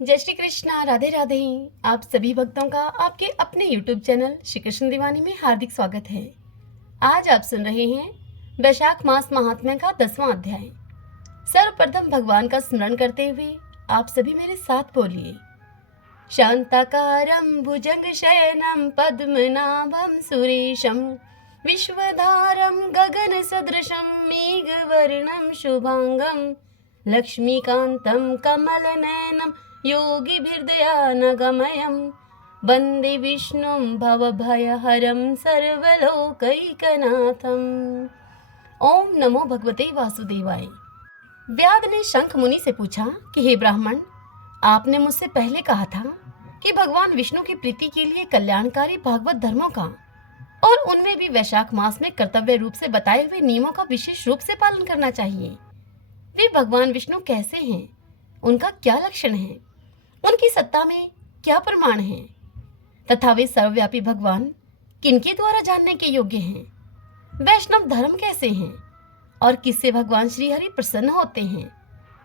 जय श्री कृष्णा, राधे राधे। आप सभी भक्तों का आपके अपने YouTube चैनल श्री कृष्ण दीवानी में हार्दिक स्वागत है। आज आप सुन रहे हैं वैशाख मास महात्म्य का 10वां अध्याय। सर्वप्रथम भगवान का स्मरण करते हुए आप सभी मेरे साथ बोलिए। शांताकारं भुजंगशयनं पद्मनाभं सुरेशं विश्वधारं गगनसदृशं मेघवर्णं शुभांगं लक्ष्मीकान्तं कमलनयनं योगिभिर्दयानगमयं वन्दे विष्णुं भवभयहरं सर्वलोकैकनाथम्। ओम नमो भगवते वासुदेवाय। व्याध ने शंख मुनि से पूछा कि हे ब्राह्मण, आपने मुझसे पहले कहा था कि भगवान विष्णु की प्रीति के लिए कल्याणकारी भागवत धर्मों का और उनमें भी वैशाख मास में कर्तव्य रूप से बताए हुए नियमों का विशेष रूप से पालन करना चाहिए। वे भगवान विष्णु कैसे हैं, उनका क्या लक्षण है, उनकी सत्ता में क्या प्रमाण है तथा वे सर्वव्यापी भगवान किनके द्वारा जानने के योग्य हैं। वैष्णव धर्म कैसे हैं और किससे भगवान श्री हरि प्रसन्न होते हैं।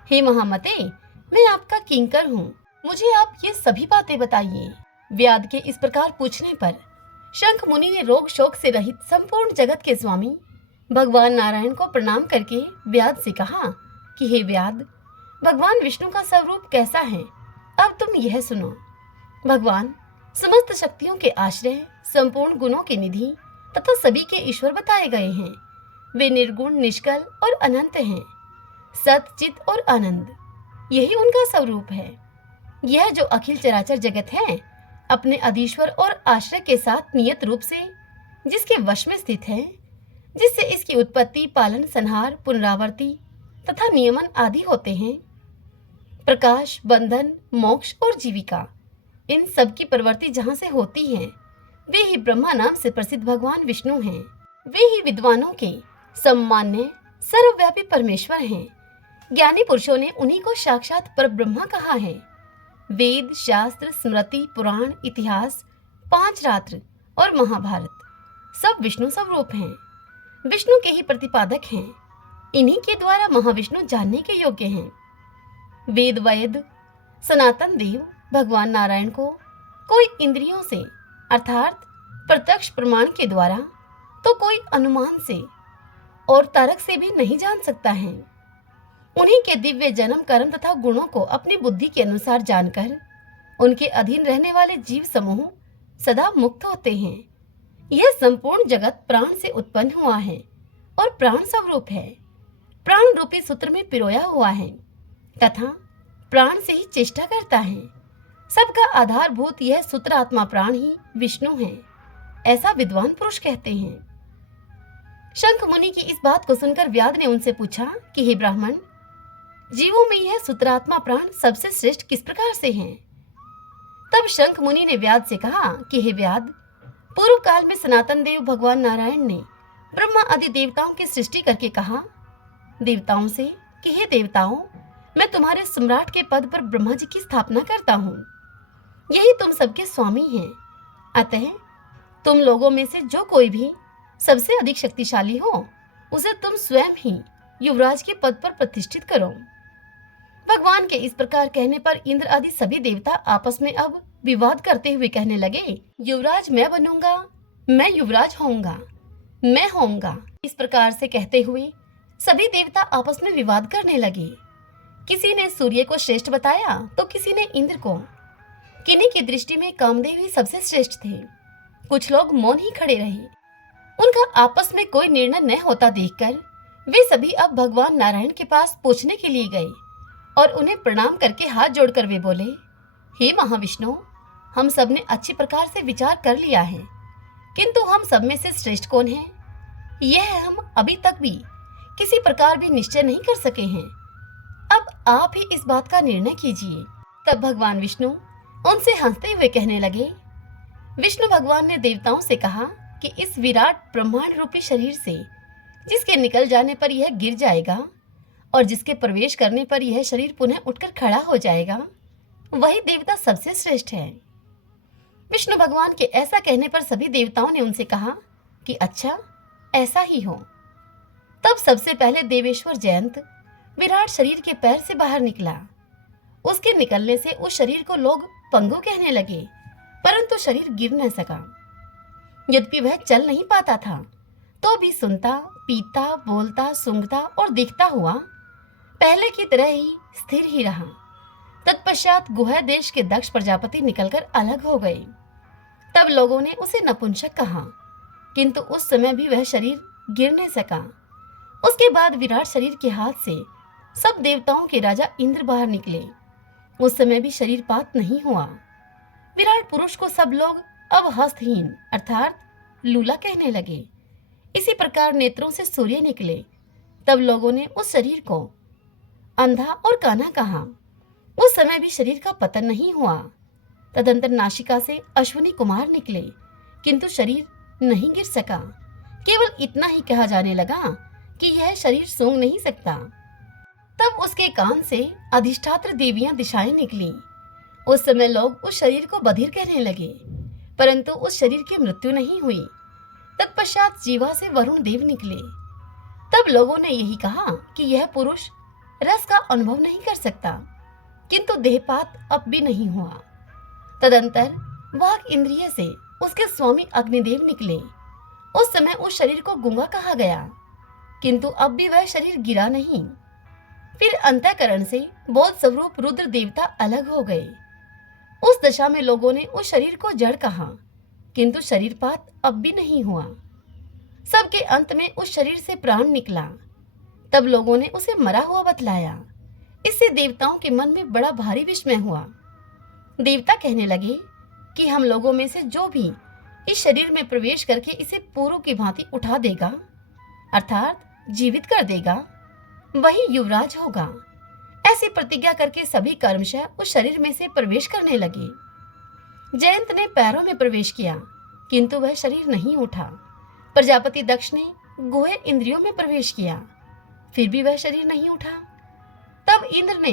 हे महामते, मैं आपका किंकर हूँ, मुझे आप ये सभी बातें बताइए। व्याध के इस प्रकार पूछने पर शंख मुनि ने रोग शोक से रहित संपूर्ण जगत के स्वामी भगवान नारायण को प्रणाम करके व्याध से कहा कि हे व्याध, भगवान विष्णु का स्वरूप कैसा है, अब तुम यह सुनो। भगवान समस्त शक्तियों के आश्रय, संपूर्ण गुणों के निधि तथा सभी के ईश्वर बताए गए हैं। वे निर्गुण, निष्कल और अनंत हैं, सत, चित और आनंद, यही उनका स्वरूप है। यह जो अखिल चराचर जगत है, अपने अधीश्वर और आश्रय के साथ नियत रूप से जिसके वश में स्थित है, जिससे इसकी उत्पत्ति, पालन, संहार, पुनरावृत्ति तथा नियमन आदि होते हैं, प्रकाश, बंधन, मोक्ष और जीविका, इन सब की प्रवृत्ति जहाँ से होती है, वे ही ब्रह्मा नाम से प्रसिद्ध भगवान विष्णु हैं। वे ही विद्वानों के सम्मान्य सर्वव्यापी परमेश्वर हैं। ज्ञानी पुरुषों ने उन्हीं को साक्षात परब्रह्मा कहा है। वेद, शास्त्र, स्मृति, पुराण, इतिहास, 5 रात्र और महाभारत सब विष्णु स्वरूप हैं, विष्णु के ही प्रतिपादक हैं। इन्हीं के द्वारा महाविष्णु जानने के योग्य हैं। वेद वैद सनातन देव भगवान नारायण को कोई इंद्रियों से अर्थात प्रत्यक्ष प्रमाण के द्वारा तो कोई अनुमान से और तर्क से भी नहीं जान सकता है। उन्हीं के दिव्य जन्म, कर्म तथा गुणों को अपनी बुद्धि के अनुसार जानकर उनके अधीन रहने वाले जीव समूह सदा मुक्त होते हैं। यह संपूर्ण जगत प्राण से उत्पन्न हुआ है और प्राण स्वरूप है, प्राण रूपी सूत्र में पिरोया हुआ है तथा प्राण से ही चेष्टा करता है। सबका आधारभूत यह सूत्र आत्मा प्राण ही विष्णु है, ऐसा विद्वान पुरुष कहते हैं। शंख मुनि की इस बात को सुनकर व्याध ने उनसे पूछा कि हे ब्राह्मण, जीवों में यह सूत्रात्मा प्राण सबसे श्रेष्ठ किस प्रकार से है। तब शंख मुनि ने व्याध से कहा कि हे व्याध, पूर्व काल में सनातन देव भगवान नारायण ने ब्रह्मा आदि देवताओं की सृष्टि करके कहा देवताओं से कि हे देवताओं, मैं तुम्हारे सम्राट के पद पर ब्रह्मा जी की स्थापना करता हूँ। यही तुम सबके स्वामी हैं। अतः तुम लोगों में से जो कोई भी सबसे अधिक शक्तिशाली हो, उसे तुम स्वयं ही युवराज के पद पर प्रतिष्ठित करो। भगवान के इस प्रकार कहने पर इंद्र आदि सभी देवता आपस में अब विवाद करते हुए कहने लगे, युवराज मैं बनूंगा, मैं युवराज होऊंगा, मैं होऊंगा। इस प्रकार से कहते हुए सभी देवता आपस में विवाद करने लगे। किसी ने सूर्य को श्रेष्ठ बताया तो किसी ने इंद्र को। किन्हीं की दृष्टि में कामदेव ही सबसे श्रेष्ठ थे। कुछ लोग मौन ही खड़े रहे। उनका आपस में कोई निर्णय न होता देखकर वे सभी अब भगवान नारायण के पास पूछने के लिए गए और उन्हें प्रणाम करके हाथ जोड़कर वे बोले, हे महाविष्णु, हम सब ने अच्छी प्रकार से विचार कर लिया है, किंतु हम सब में से श्रेष्ठ कौन है, यह हम अभी तक भी किसी प्रकार भी निश्चय नहीं कर सके हैं। अब आप ही इस बात का निर्णय कीजिए। तब भगवान विष्णु उनसे हंसते हुए कहने लगे। विष्णु भगवान ने देवताओं से कहा कि इस विराट ब्रह्मांड रूपी शरीर से जिसके निकल जाने पर यह गिर जाएगा और जिसके प्रवेश करने पर यह शरीर पुनः उठकर खड़ा हो जाएगा, वही देवता सबसे श्रेष्ठ है। विष्णु भगवान के ऐसा कहने पर सभी देवताओं ने उनसे कहा कि अच्छा, ऐसा ही हो। तब सबसे पहले देवेश्वर जयंत विराट शरीर के पैर से बाहर निकला उसके निकलने से उस शरीर को लोग पंगु कहने लगे, परंतु शरीर गिर न सका। यद्यपि वह चल नहीं पाता था, तो भी सुनता, पीता, बोलता, सूंघता और दिखता हुआ पहले की तरह ही स्थिर ही रहा। तत्पश्चात गुहा देश के दक्ष प्रजापति निकलकर अलग हो गए। तब लोगों ने उसे नपुंसक कहा, किंतु उस समय भी वह शरीर गिर न सका। उसके बाद विराट शरीर के हाथ से सब देवताओं के राजा इंद्र बाहर निकले। उस समय भी शरीरपात नहीं हुआ। विराट पुरुष को सब लोग अब हस्तहीन अर्थात लूला कहने लगे। इसी प्रकार नेत्रों से सूर्य निकले। तब लोगों ने उस शरीर को अंधा और काना कहा। उस समय भी शरीर का पतन नहीं हुआ। तदंतर नासिका से अश्विनी कुमार निकले, किंतु शरीर नहीं गिर सका। केवल इतना ही कहा जाने लगा कि यह शरीर सूंघ नहीं सकता। तब उसके कान से अधिष्ठात्र देवियां दिशाएं निकली। उस समय लोग उस शरीर को बधिर कहने लगे, परंतु उस शरीर की मृत्यु नहीं हुई। तत्पश्चात जीवा से वरुण देव निकले। तब लोगों ने यही कहा कि यह पुरुष रस का अनुभव नहीं कर सकता, किंतु देहपात अब भी नहीं हुआ। तदंतर वाक इंद्रिय से उसके स्वामी अग्निदेव निकले। उस समय उस शरीर को गूंगा कहा गया, किंतु अब भी वह शरीर गिरा नहीं। फिर अंतःकरण से बोध स्वरूप रुद्र देवता अलग हो गए। उस दशा में लोगों ने उस शरीर को जड़ कहा, किंतु शरीरपात अब भी नहीं हुआ। सबके अंत में उस शरीर से प्राण निकला। तब लोगों ने उसे मरा हुआ बतलाया। इससे देवताओं के मन में बड़ा भारी विस्मय हुआ। देवता कहने लगे कि हम लोगों में से जो भी इस शरीर में प्रवेश करके इसे पूर्व की भांति उठा देगा अर्थात जीवित कर देगा, वही युवराज होगा। ऐसी प्रतिज्ञा करके सभी कर्मशः उस शरीर में से प्रवेश करने लगे। जयंत ने पैरों में प्रवेश किया, किंतु वह शरीर नहीं उठा। प्रजापति दक्ष ने गुहे इंद्रियों में प्रवेश किया, फिर भी वह शरीर नहीं उठा। तब इंद्र ने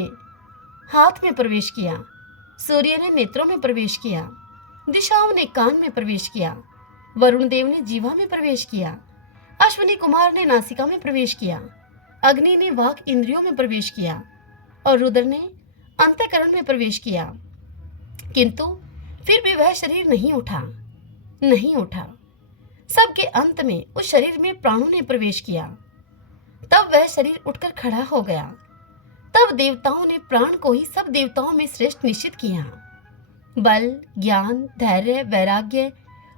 हाथ में प्रवेश किया, सूर्य ने नेत्रों में प्रवेश किया, दिशाओं ने कान में प्रवेश किया, वरुण देव ने जीवा में प्रवेश किया, अश्विनी कुमार ने नासिका में प्रवेश किया, अग्नि ने वाक इंद्रियों में प्रवेश किया और रुद्र ने अंतःकरण में प्रवेश किया, किंतु फिर भी वह शरीर नहीं उठा। सबके अंत में उस शरीर में प्राणों ने प्रवेश किया। तब वह शरीर उठकर खड़ा हो गया। तब देवताओं ने प्राण को ही सब देवताओं में श्रेष्ठ निश्चित किया। बल, ज्ञान, धैर्य, वैराग्य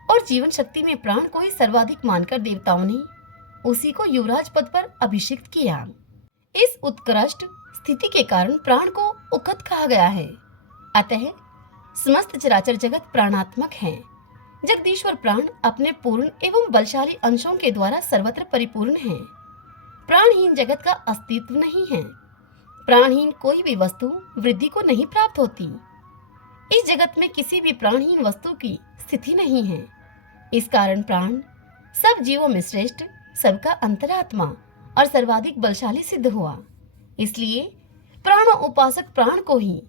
और जीवन शक्ति में प्राण को ही सर्वाधिक मानकर देवताओं ने उसी को युवराज पद पर अभिषिक्त किया। इस उत्कृष्ट स्थिति के कारण प्राण को उकत कहा गया है। अतः समस्त चराचर जगत प्राणात्मक है। जगदीश्वर प्राण अपने पूर्ण एवं बलशाली अंशों के द्वारा सर्वत्र परिपूर्ण है। प्राणहीन जगत का अस्तित्व नहीं है। प्राणहीन कोई भी वस्तु वृद्धि को नहीं प्राप्त होती। इस जगत में किसी भी प्राणहीन वस्तु की स्थिति नहीं है। इस कारण प्राण सब जीवों में श्रेष्ठ, सबका अंतरात्मा और सर्वाधिक बलशाली सिद्ध हुआ। इसलिए प्राण उपासक प्राण को ही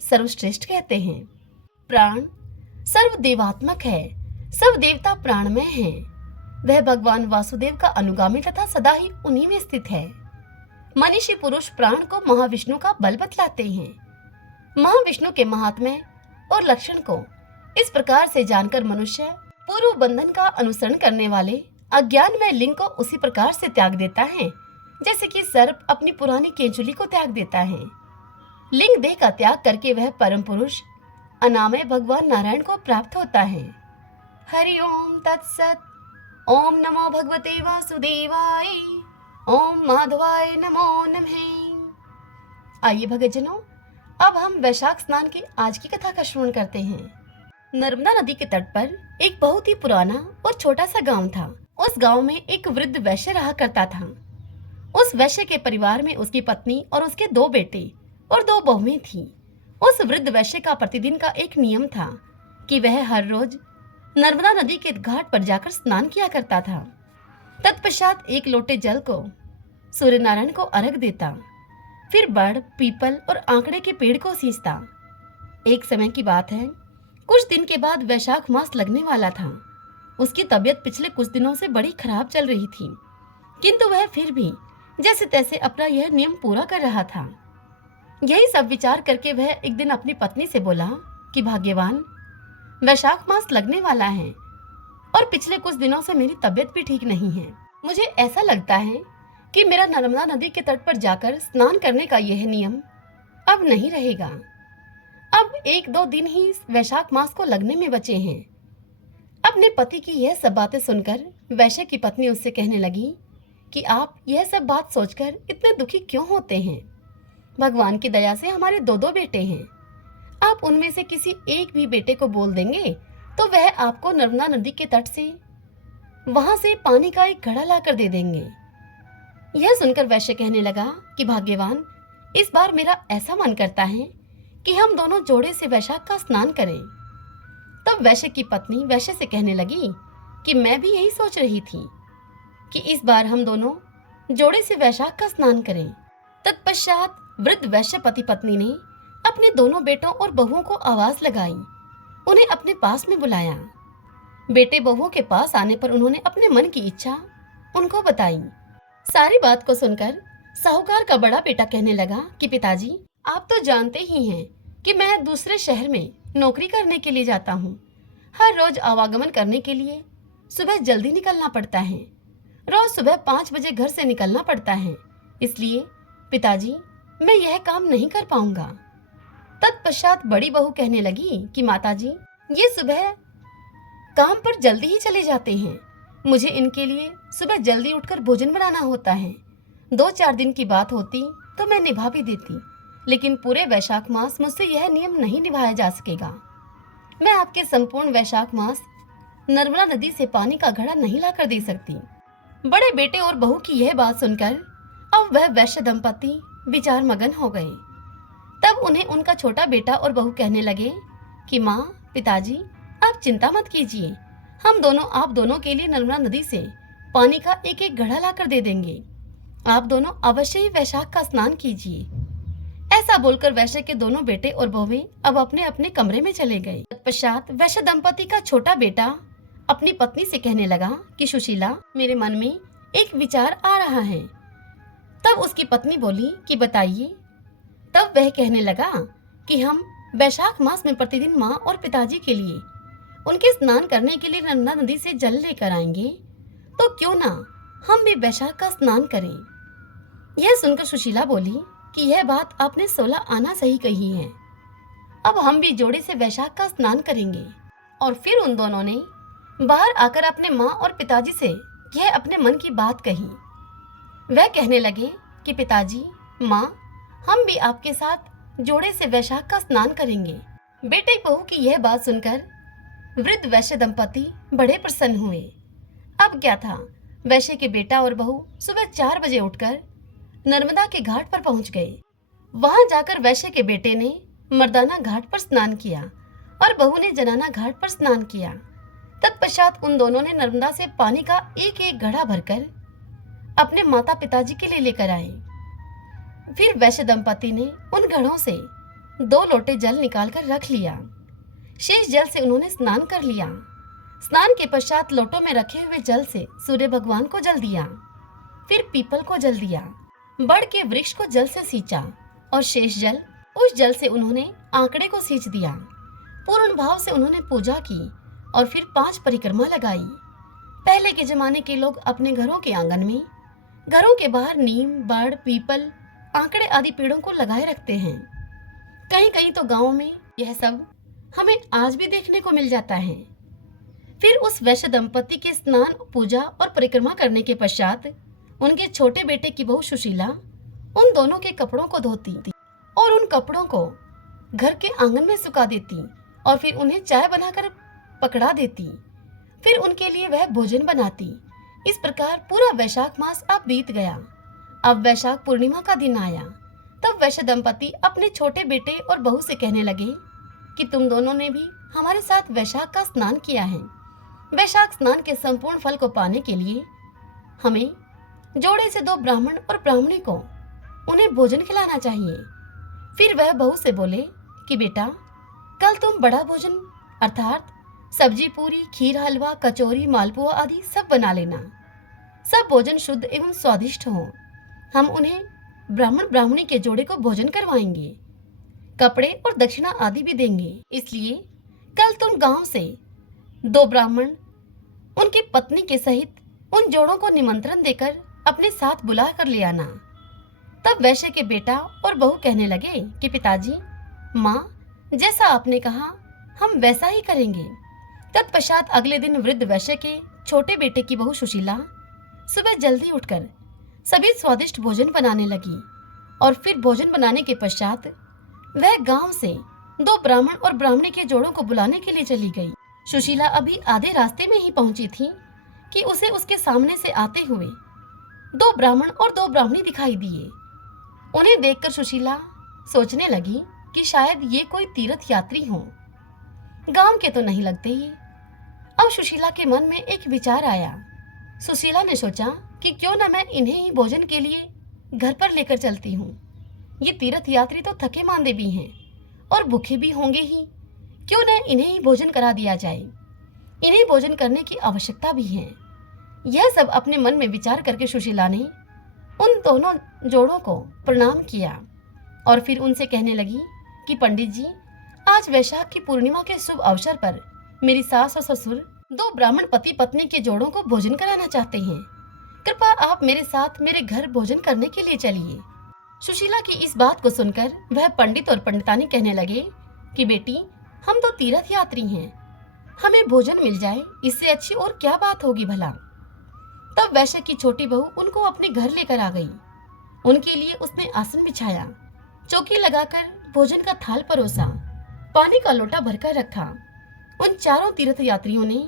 सर्वश्रेष्ठ कहते हैं। प्राण सर्वदेवात्मक है, सब देवता प्राणमय हैं। वह भगवान वासुदेव का अनुगामी तथा सदा ही उन्हीं में स्थित है। मनीषी पुरुष प्राण को महाविष्णु का बल बतलाते हैं। महाविष्णु के महात्म्य और लक्षण को इस प्रकार से जानकर मनुष्य पूर्व बंधन का अनुसरण करने वाले अज्ञान व लिंग को उसी प्रकार से त्याग देता है जैसे कि सर्प अपनी पुरानी केंचुली को त्याग देता है। लिंग देह का त्याग करके वह परम पुरुष अनामय भगवान नारायण को प्राप्त होता है। हरि ओम तत्सत। ओम नमो भगवते वासुदेवाय। ओम माधवाय नमो नमः। आइए भक्तजनों, अब हम वैशाख स्नान की आज की कथा का श्रवण करते हैं। नर्मदा नदी के तट पर एक बहुत ही पुराना और छोटा सा गांव था। उस गांव में एक वृद्ध वैश्य रहा करता था। उस वैश्य के परिवार में उसकी पत्नी और उसके 2 बेटे और 2 बहुएं थीं। उस वृद्ध वैश्य का प्रतिदिन का एक नियम था कि वह हर रोज नर्मदा नदी के घाट पर जाकर स्नान किया करता था। तत्पश्चात 1 लोटे जल को सूर्य नारायण को अर्घ देता, फिर बड़, पीपल और आंकड़े के पेड़ को सींचता। एक समय की बात है, कुछ दिन के बाद वैशाख मास लगने वाला था। उसकी तबीयत पिछले कुछ दिनों से बड़ी खराब चल रही थी, किंतु वह फिर भी जैसे तैसे अपना यह नियम पूरा कर रहा था। यही सब विचार करके वह एक दिन अपनी पत्नी से बोला कि भाग्यवान, वैशाख मास लगने वाला है और पिछले कुछ दिनों से मेरी तबीयत भी ठीक नहीं है। मुझे ऐसा लगता है कि मेरा नर्मदा नदी के तट पर जाकर स्नान करने का यह नियम अब नहीं रहेगा। अब 1-2 दिन ही वैशाख मास को लगने में बचे हैं। अपने पति की यह सब बातें सुनकर वैश्य की पत्नी उससे कहने लगी कि आप यह सब बात सोचकर इतने दुखी क्यों होते हैं? भगवान की दया से हमारे 2-2 बेटे हैं। आप उनमें से किसी एक भी बेटे को बोल देंगे तो वह आपको नर्मदा नदी के तट से वहां से पानी का एक घड़ा लाकर दे देंगे। यह सुनकर वैश्य कहने लगा कि भाग्यवान, इस बार मेरा ऐसा मन करता है कि हम दोनों जोड़े से वैशाख का स्नान करें। तब वैश्य की पत्नी वैश्य से कहने लगी कि मैं भी यही सोच रही थी कि इस बार हम दोनों जोड़े से वैशाख का स्नान करें। तत्पश्चात वृद्ध वैश्य पति पत्नी ने अपने दोनों बेटों और बहुओं को आवाज लगाई, उन्हें अपने पास में बुलाया। बेटे बहुओं के पास आने पर उन्होंने अपने मन की इच्छा उनको बताई। सारी बात को सुनकर साहूकार का बड़ा बेटा कहने लगा कि पिताजी, आप तो जानते ही हैं कि मैं दूसरे शहर में नौकरी करने के लिए जाता हूँ। हर रोज आवागमन करने के लिए सुबह जल्दी निकलना पड़ता है। रोज सुबह 5 बजे घर से निकलना पड़ता है। इसलिए पिताजी, मैं यह काम नहीं कर पाऊंगा। तत्पश्चात बड़ी बहू कहने लगी कि माताजी, ये सुबह काम पर जल्दी ही चले जाते हैं। मुझे इनके लिए सुबह जल्दी उठकर भोजन बनाना होता है। 2-4 दिन की बात होती तो मैं निभा भी देती, लेकिन पूरे वैशाख मास मुझसे यह नियम नहीं निभाया जा सकेगा। मैं आपके संपूर्ण वैशाख मास नर्मदा नदी से पानी का घड़ा नहीं लाकर दे सकती। बड़े बेटे और बहू की यह बात सुनकर अब वह वैश्य दंपति विचार मगन हो गए। तब उन्हें उनका छोटा बेटा और बहू कहने लगे कि माँ, पिताजी, आप चिंता मत कीजिए, हम दोनों आप दोनों के लिए नर्मदा नदी से पानी का एक एक घड़ा लाकर दे देंगे। आप दोनों अवश्य ही वैशाख का स्नान कीजिए। ऐसा बोलकर वैश्य के दोनों बेटे और बहुएं अब अपने अपने कमरे में चले गए। तत्पश्चात वैश्य दंपति का छोटा बेटा अपनी पत्नी से कहने लगा कि सुशीला, मेरे मन में एक विचार आ रहा है। तब उसकी पत्नी बोली कि बताइए। तब वह कहने लगा कि हम वैशाख मास में प्रतिदिन माँ और पिताजी के लिए उनके स्नान करने के लिए नर्मदा नदी से जल लेकर आएंगे, तो क्यों ना हम भी वैशाख का स्नान करें। यह सुनकर सुशीला बोली कि यह बात आपने 16 आना सही कही है। अब हम भी जोड़े से वैशाख का स्नान करेंगे। और फिर उन दोनों ने बाहर आकर अपने माँ और पिताजी से यह अपने मन की बात कही। वह कहने लगे कि पिताजी, माँ, हम भी आपके साथ जोड़े से वैशाख का स्नान करेंगे। बेटे बहू की यह बात सुनकर वृद्ध वैश्य दंपति बड़े प्रसन्न हुए। अब क्या था, वैश्य के बेटा और बहू सुबह 4 बजे उठकर नर्मदा के घाट पर पहुंच गए। वहां जाकर वैश्य के बेटे ने मर्दाना घाट पर स्नान किया और बहू ने जनाना घाट पर स्नान किया। तत्पश्चात उन दोनों ने नर्मदा से पानी का एक एक घड़ा भरकर अपने माता पिताजी के लिए लेकर आए। फिर वैश्य दंपति ने उन घड़ों से 2 लोटे जल निकालकर रख लिया। शेष जल से उन्होंने स्नान कर लिया। स्नान के पश्चात लोटों में रखे हुए जल से सूर्य भगवान को जल दिया, फिर पीपल को जल दिया, बड़ के वृक्ष को जल से सींचा और शेष जल उस जल से उन्होंने आंकड़े को सींच दिया। पूर्ण भाव से उन्होंने पूजा की और फिर 5 परिक्रमा लगाई। पहले के जमाने के लोग अपने घरों के आंगन में, घरों के बाहर नीम, बड़, पीपल, आंकड़े आदि पेड़ों को लगाए रखते हैं। कहीं कहीं तो गाँव में यह सब हमें आज भी देखने को मिल जाता है। फिर उस वैश्य दंपति के स्नान, पूजा और परिक्रमा करने के पश्चात उनके छोटे बेटे की बहू सुशीला उन दोनों के कपड़ों को धोती और उन कपड़ों को घर के आंगन में सुखा देती और फिर उन्हें चाय बनाकर पकड़ा देती। फिर उनके लिए वह भोजन बनाती। इस प्रकार पूरा वैशाख मास अब बीत गया। अब वैशाख पूर्णिमा का दिन आया। तब वैश्य दंपति अपने छोटे बेटे और बहू से कहने लगे कि तुम दोनों ने भी हमारे साथ वैशाख का स्नान किया है। वैशाख स्नान के संपूर्ण फल को पाने के लिए हमें जोड़े से 2 ब्राह्मण और ब्राह्मणी को उन्हें भोजन खिलाना चाहिए। फिर वह बहू से बोले कि बेटा, कल तुम बड़ा भोजन अर्थात सब्जी, पूरी, खीर, हलवा, कचौरी, मालपुआ आदि सब बना लेना। सब भोजन शुद्ध एवं स्वादिष्ट हो। हम उन्हें ब्राह्मण ब्राह्मणी के जोड़े को भोजन करवाएंगे, कपड़े और दक्षिणा आदि भी देंगे। इसलिए कल तुम गांव से 2 ब्राह्मण उनकी पत्नी के सहित उन जोड़ों को निमंत्रण देकर अपने साथ बुला कर ले आना। तब वैश्य के बेटा और बहू कहने लगे कि पिताजी, माँ, जैसा आपने कहा हम वैसा ही करेंगे। तत्पश्चात अगले दिन वृद्ध वैश्य के छोटे बेटे की बहू सुशीला सुबह जल्दी उठकर सभी स्वादिष्ट भोजन बनाने लगी और फिर भोजन बनाने के पश्चात वह गांव से 2 ब्राह्मण और ब्राह्मणी के जोड़ों को बुलाने के लिए चली गई। सुशीला अभी आधे रास्ते में ही पहुंची थी कि उसे उसके सामने से आते हुए 2 ब्राह्मण और 2 ब्राह्मणी दिखाई दिए। उन्हें देखकर सुशीला सोचने लगी कि शायद ये कोई तीर्थ यात्री हों, गांव के तो नहीं लगते ही। अब सुशीला के मन में एक विचार आया। सुशीला ने सोचा कि क्यों न मैं इन्हें ही भोजन के लिए घर पर लेकर चलती हूँ। ये तीर्थ यात्री तो थके मांदे भी हैं और भूखे भी होंगे ही, क्यों न इन्हें ही भोजन करा दिया जाए। इन्हें भोजन करने की आवश्यकता भी है। यह सब अपने मन में विचार करके सुशीला ने उन दोनों जोड़ों को प्रणाम किया और फिर उनसे कहने लगी कि पंडित जी, आज वैशाख की पूर्णिमा के शुभ अवसर पर मेरी सास और ससुर 2 ब्राह्मण पति पत्नी के जोड़ों को भोजन कराना चाहते हैं। कृपया आप मेरे साथ मेरे घर भोजन करने के लिए चलिए। सुशीला की इस बात को सुनकर वह पंडित और पंडितानी कहने लगे कि बेटी, हम तो तीर्थ यात्री हैं, हमें भोजन मिल जाए इससे अच्छी और क्या बात होगी भला। तब वैश्य की छोटी बहू उनको अपने घर लेकर आ गई। उनके लिए उसने आसन बिछाया, चौकी लगाकर भोजन का थाल परोसा, पानी का लोटा भरकर रखा। उन चारों तीर्थ यात्रियों ने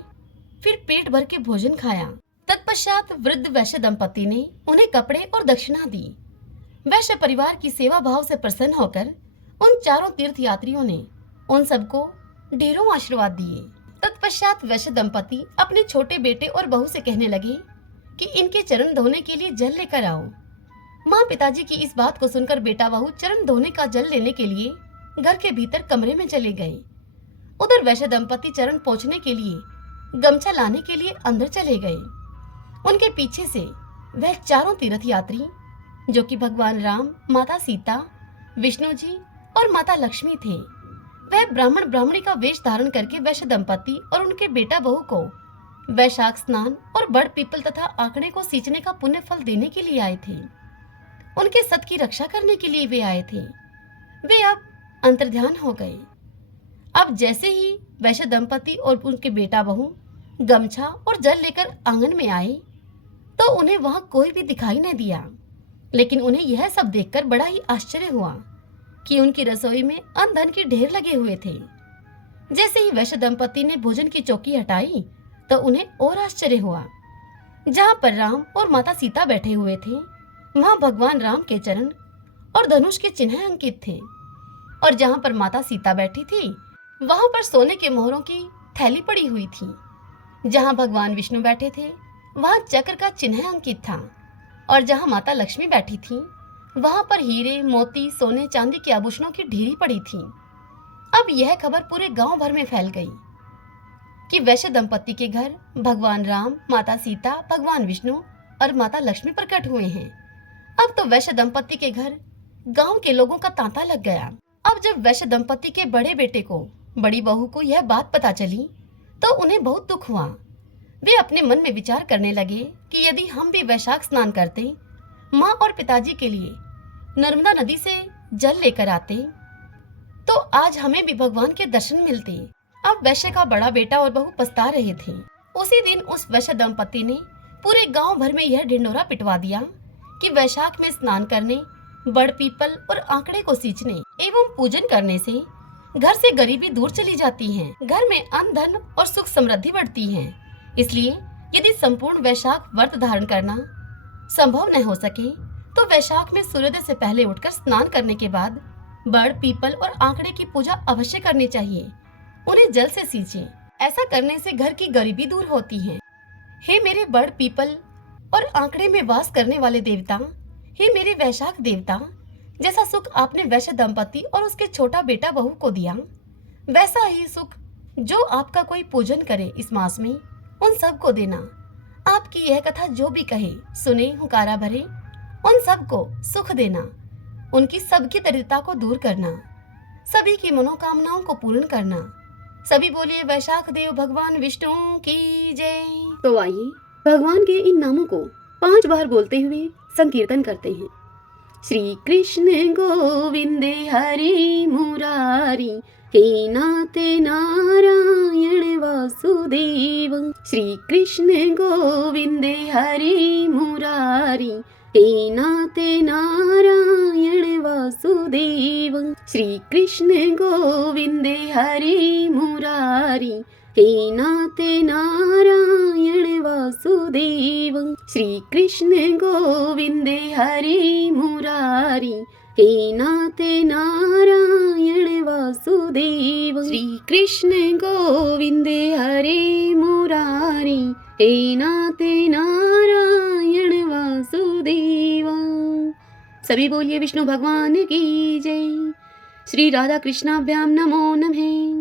फिर पेट भर के भोजन खाया। तत्पश्चात वृद्ध वैश्य दंपति ने उन्हें कपड़े और दक्षिणा दी। वैश्य परिवार की सेवा भाव से प्रसन्न होकर उन चारों तीर्थ यात्रियों ने उन सबको ढेरों आशीर्वाद दिए। तत्पश्चात वैश्य दंपति अपने छोटे बेटे और बहू से कहने लगे कि इनके चरण धोने के लिए जल लेकर आओ। माँ पिताजी की इस बात को सुनकर बेटा बहू चरण धोने का जल लेने के लिए घर के भीतर कमरे में चले गए। उधर वैश्य दंपति चरण पोंछने के लिए गमछा लाने के लिए अंदर चले गए। उनके पीछे से वह चारों तीर्थ यात्री, जो कि भगवान राम, माता सीता, विष्णु जी और माता लक्ष्मी थे, वह ब्राह्मण ब्राह्मणी का वेश धारण करके वैश्य दंपति और उनके बेटा बहू को वैशाख स्नान और बड़ पीपल तथा आंकड़े को सींचने का पुण्य फल देने के लिए आए थे। उनके सत की रक्षा करने के लिए वे आए थे। वे अब अंतर्ध्यान हो गए। अब जैसे ही वैश्य दंपति और उनके बेटा बहू गमछा और जल लेकर आंगन में आए तो उन्हें वहां कोई भी दिखाई न दिया। लेकिन उन्हें यह सब देखकर बड़ा ही आश्चर्य हुआ कि उनकी रसोई में अन्न धन के ढेर लगे हुए थे। जैसे ही वैश्य दंपति ने भोजन की चौकी हटाई तो उन्हें और आश्चर्य हुआ। जहाँ पर राम और माता सीता बैठे हुए थे, वहाँ भगवान राम के चरण और धनुष के चिन्ह अंकित थे, और जहाँ पर माता सीता बैठी थी वहाँ पर सोने के मोहरों की थैली पड़ी हुई थी। जहाँ भगवान विष्णु बैठे थे वहाँ चक्र का चिन्ह अंकित था, और जहाँ माता लक्ष्मी बैठी थी वहाँ पर हीरे, मोती, सोने चांदी के आभूषणों की ढेरी पड़ी थी। अब यह खबर पूरे गांव भर में फैल गई कि वैश्य दंपति के घर भगवान राम, माता सीता, भगवान विष्णु और माता लक्ष्मी प्रकट हुए हैं। अब तो वैश्य दंपति के घर गांव के लोगों का तांता लग गया। अब जब वैश्य दंपति के बड़े बेटे को, बड़ी बहू को यह बात पता चली तो उन्हें बहुत दुख हुआ। वे अपने मन में विचार करने लगे कि यदि हम भी वैशाख स्नान करते, माँ और पिताजी के लिए नर्मदा नदी से जल लेकर आते, तो आज हमें भी भगवान के दर्शन मिलते। अब वैश्य का बड़ा बेटा और बहू पछता रहे थे। उसी दिन उस वैश्य दंपति ने पूरे गांव भर में यह ढिंढोरा पिटवा दिया कि वैशाख में स्नान करने, बड़ पीपल और आंकड़े को सींचने एवं पूजन करने से घर से गरीबी दूर चली जाती है, घर में अन्न धन और सुख समृद्धि बढ़ती है। इसलिए यदि संपूर्ण वैशाख व्रत धारण करना संभव न हो सके तो वैशाख में सूर्योदय से पहले उठकर स्नान करने के बाद बड़ पीपल और आंकड़े की पूजा अवश्य करनी चाहिए। उन्हें जल से सींचे। ऐसा करने से घर की गरीबी दूर होती है। हे मेरे बड़ पीपल और आंकड़े में वास करने वाले देवता, हे मेरे वैशाख देवता, जैसा सुख आपने वैश्य दंपति और उसके छोटा बेटा बहू को दिया, वैसा ही सुख जो आपका कोई पूजन करे इस मास में उन सब को देना। आपकी यह कथा जो भी कहे सुने, हुकारा भरे उन सबको सुख देना, उनकी सबकी दरिद्रता को दूर करना, सभी की मनोकामनाओं को पूर्ण करना। सभी बोलिए वैशाख देव भगवान विष्णु की जय। तो आइए भगवान के इन नामों को 5 बार बोलते हुए संकीर्तन करते हैं। श्री कृष्ण गोविंद हरि मुरारी, हे नाथ नारायण वासुदेव। श्री कृष्ण गोविंद हरि मुरारी, हे नाथ नारायण वासुदेव। श्री कृष्ण गोविंद हरि मुरारी, हे नाथ नारायण वासुदेव। श्री कृष्ण गोविंद हरि मुरारी, हे नाथ नारायण वासुदेव। श्री कृष्ण गोविंद हरि मुरारी, हे नाथ नारायण वासुदेव। सभी बोलिए विष्णु भगवान की जय। श्री राधा कृष्णाभ्याम नमो नमः।